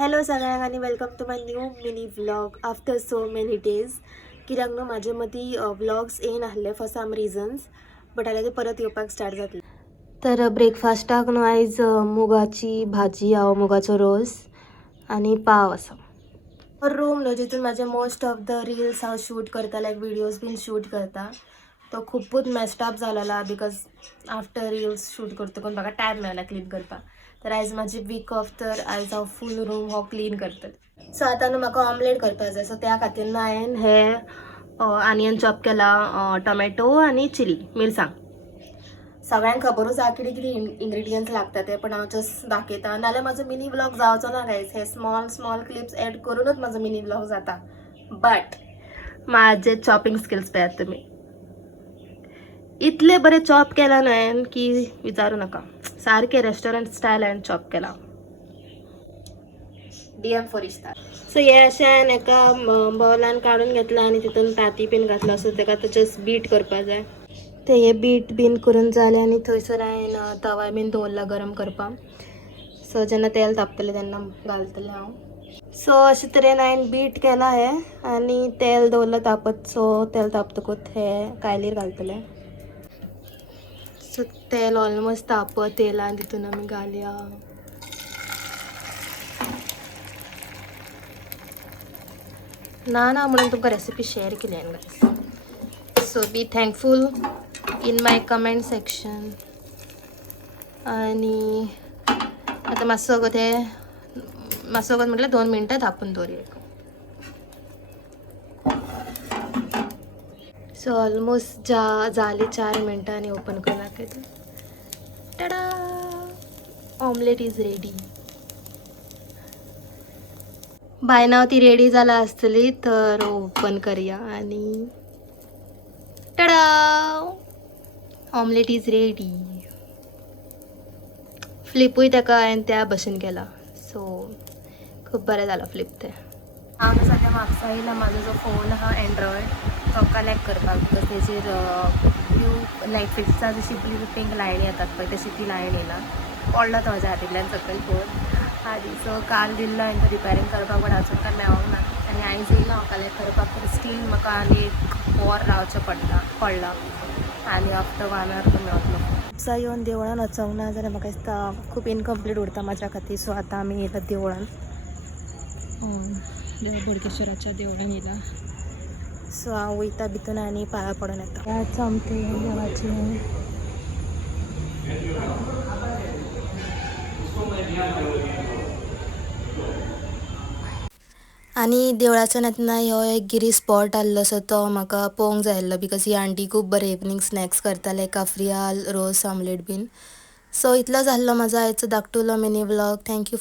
Hello सगळ्यांक आणि welcome to my new mini vlog after so many days. कित्याक न्हू म्हाजे मदीं व्लॉग्स येन आसले फॉर सम रिजन्स, बट आतां ते परत येवपाक स्टार्ट जातले. तर ब्रेकफास्टाक न्हू आयज मुगाची भाजी हांव मुगाचो रोस आनी पाव आसा. रूम न्हू जितून म्हाजे मोस्ट ऑफ द रिल्स हांव शूट करता, लायक विडियोज बीन शूट करता, तो खूबच मेस्ड अप जालोला बिकॉज आफ्टर रिल्स शूट करतकून म्हाका टायम मेळना क्लीन करपाक. तर आयज म्हाजी वीक ऑफ, तर आयज हांव फूल रूम हो क्लीन करतलें. सो आतां न्हू म्हाका ऑमलेट करपाक जाय, सो त्या खातीर न्हू हांवें हे आनियन चॉप केला, टोमॅटो आनी चिली मिरसांग. सगळ्यांक खबरूच आसा कितें कितें इंग्रेडियंट्स लागता ते, पण हांव जस्ट दाखयता. नाल्यार म्हाजो मिनी व्लॉग जावचो ना गायज. हे स्मॉल स्मॉल क्लिप्स एड करूनच म्हाजो मिनी व्लॉग जाता. बट माझे चॉपिंग स्किल्स पळयात तुमी. इतले बरे चॉप केला न्हू हांवें की विचारूं नाका. सारके रेस्टॉरंट स्टायल हांवें चॉप केला. DM 4 star. सो हे अशें हांवें एका बाउलान काडून घेतला आनी तितून ताती बीन घातला. सो तेका जस्ट बीट करपा जाय. ते हे बीट बीन करून जाले आनी थंयसर हांवें तवा बीन दवरला गरम करपाक. सो जेन्ना तेल तापतलें तेन्ना घालतलें हांव. सो अशे तरेन हांवें बीट केला हे आनी तेल दवरला तापत. सो तेल तापतकूच हे कायलीर घालतलें. सो तेल ऑलमोस्ट तापत येयलां आनी तितून आमी घालया ना म्हणून तुमकां रेसिपी शेअर केली हांवें guys. So be thankful in my comment section. आनी आतां मातसो म्हटल्यार 2 मिनटां धापून दवरया. सो ऑलमोस्ट जाली 4 मिनटां आनी ओपन करून दाखयता. टाडा, ऑमलेट इज रेडी. बाय नाव ती रेडी जाला आसतली, तर ओपन करूया आनी टाडा, ऑमलेट इज रेडी. फ्लिपूय ताका हांवें त्या भशेन केला. सो खूब बरें जालां फ्लिप ते. हांव सद्या म्हापसा येयला. म्हाजो जो फोन आहा एंड्रॉयड, तो कनेक्ट करपाक, बिकॉज तेजेर ब्लू नेटफ्लिक्सचा जशी ब्लू पिंक लायणी येतात पळय तशी ती लायन येयला. पडलो तो म्हाज्या हातींतल्यान सकयल फोन आनी. सो काल दिल्लो हांवें तो रिपेरींग करपाक, बट अजून काय मेळोंक ना. आनी आयज येयला हांव कलेक्ट करपाक, तर स्टील म्हाका आनी एक वर रावचें पडलां आनी आफ्टर 1 hour तो मेळटलो. म्हापसा येवन देवळान वचोंक ना जाल्यार म्हाका दिसता खूब इनकम्प्लीट उरता म्हाज्या खातीर. सो आतां आमी येयला देवळान, देव बोडगेश्वराच्या देवळान येयला. सो हांव वयता भितून आनी पांयां पडून येता. चमके देवाचे आनी देवळाच्यान येतना हो एक गिरी स्पॉट आहलो. सो तो म्हाका पळोवंक जाय आसलो, बिकॉज ही आंटी खूब बरे इवनिंग स्नॅक्स करता, लायक काफ्रियाल, रोस ऑमलेट बीन. सो इतलोच आहलो म्हाजो आयचो धाकटुलो मिनी व्लॉग. थँक्यू.